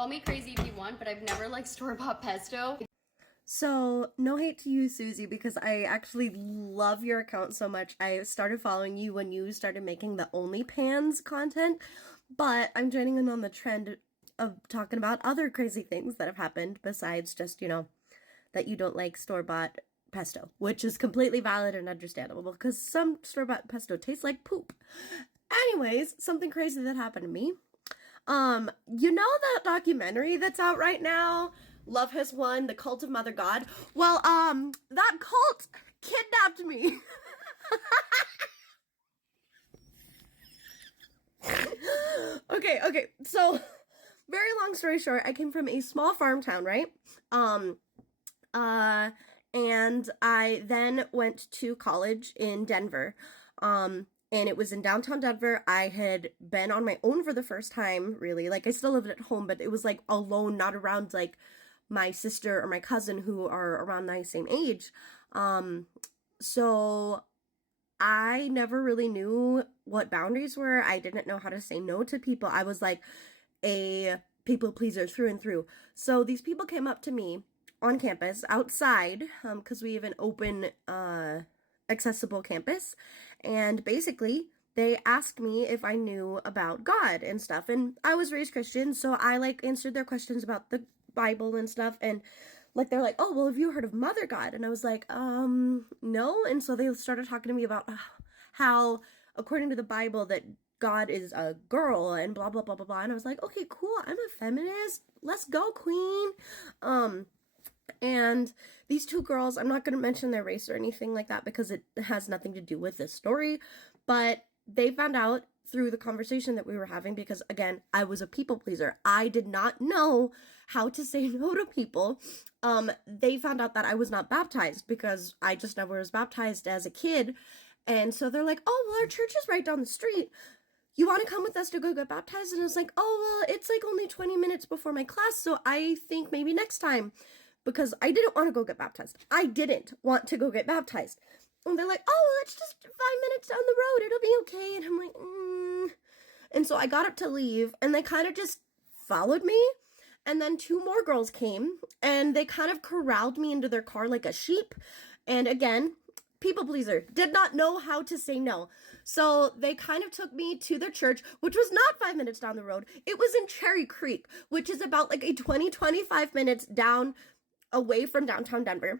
Call me crazy if you want, but I've never liked store-bought pesto. So, no hate to you, Susie, because I actually love your account so much. I started following you when you started making the OnlyPans content, but I'm joining in on the trend of talking about other crazy things that have happened besides just, that you don't like store-bought pesto, which is completely valid and understandable because some store-bought pesto tastes like poop. Anyways, something crazy that happened to me. You know that documentary that's out right now? Love Has Won, The Cult of Mother God? Well, that cult kidnapped me. Okay, so, very long story short, I came from a small farm town, right? And I then went to college in Denver. And it was in downtown Denver. I had been on my own for the first time, really. Like, I still lived at home, but it was, like, alone, not around, like, my sister or my cousin who are around my same age. So I never really knew what boundaries were. I didn't know how to say no to people. I was, like, a people pleaser through and through. So these people came up to me on campus, outside, because we have an open, accessible campus, and basically they asked me if I knew about God and stuff, and I was raised Christian, so I answered their questions about the Bible and stuff, and they're like, oh, well, have you heard of Mother God? And I was like, no. And so they started talking to me about how, according to the Bible, that God is a girl and blah blah blah blah blah. And I was like, okay, cool, I'm a feminist, let's go, queen. And these two girls, I'm not going to mention their race or anything like that because it has nothing to do with this story, but they found out through the conversation that we were having because, again, I was a people pleaser. I did not know how to say no to people. They found out that I was not baptized because I just never was baptized as a kid. And so they're like, oh, well, our church is right down the street. You want to come with us to go get baptized? And I was like, oh, well, it's like only 20 minutes before my class, so I think maybe next time. Because I didn't want to go get baptized. I didn't want to go get baptized. And they're like, oh, well, it's just 5 minutes down the road. It'll be okay. And I'm like, And so I got up to leave, and they kind of just followed me. And then two more girls came, and they kind of corralled me into their car like a sheep. And again, people pleaser, did not know how to say no. So they kind of took me to their church, which was not 5 minutes down the road. It was in Cherry Creek, which is about like a 25 minutes down away from downtown Denver,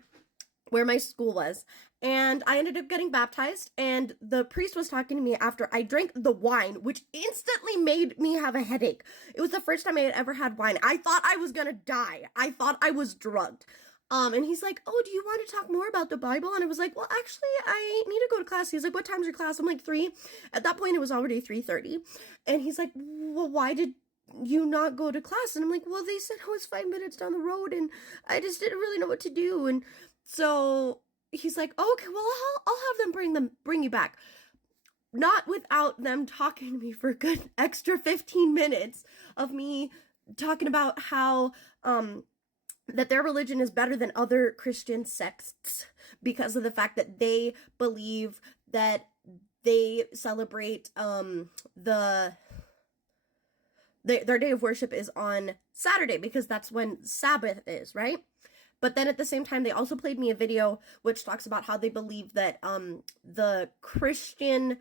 where my school was. And I ended up getting baptized, and the priest was talking to me after I drank the wine, which instantly made me have a headache. It was the first time I had ever had wine. I thought I was gonna die. I thought I was drugged. And he's like, oh, do you want to talk more about the Bible? And I was like, well, actually, I need to go to class. He's like, what time's your class? I'm like, 3. At that point, it was already 3:30. And he's like, well, why did you not go to class? And I'm like, well, they said it was 5 minutes down the road, and I just didn't really know what to do. And so he's like, oh, okay, well, I'll have them bring you back. Not without them talking to me for a good extra 15 minutes of me talking about how, that their religion is better than other Christian sects because of the fact that they believe that they celebrate, their day of worship is on Saturday because that's when Sabbath is, right? But then at the same time, they also played me a video which talks about how they believe that the Christian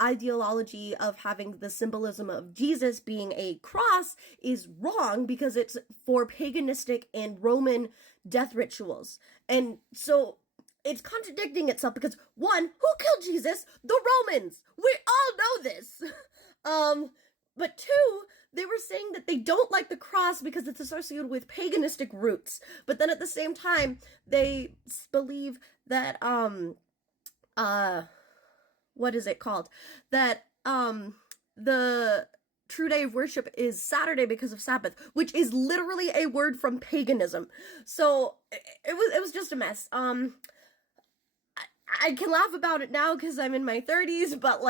ideology of having the symbolism of Jesus being a cross is wrong because it's for paganistic and Roman death rituals. And so it's contradicting itself because, one, who killed Jesus? The Romans! We all know this! But two, they were saying that they don't like the cross because it's associated with paganistic roots. But then at the same time, they believe that, what is it called? That, the true day of worship is Saturday because of Sabbath, which is literally a word from paganism. So, it was just a mess. I can laugh about it now because I'm in my 30s, but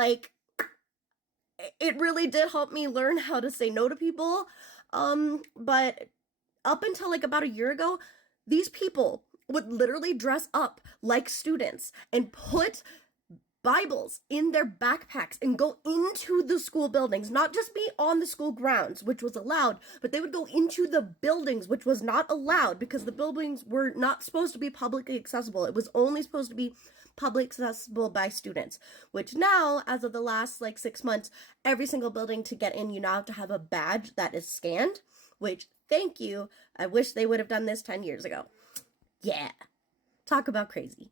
it really did help me learn how to say no to people. But up until about a year ago, these people would literally dress up like students and put Bibles in their backpacks and go into the school buildings, not just be on the school grounds, which was allowed, but they would go into the buildings, which was not allowed because the buildings were not supposed to be publicly accessible. It was only supposed to be public accessible by students, which now, as of the last 6 months, every single building to get in, you now have to have a badge that is scanned, which, thank you. I wish they would have done this 10 years ago. Yeah. Talk about crazy.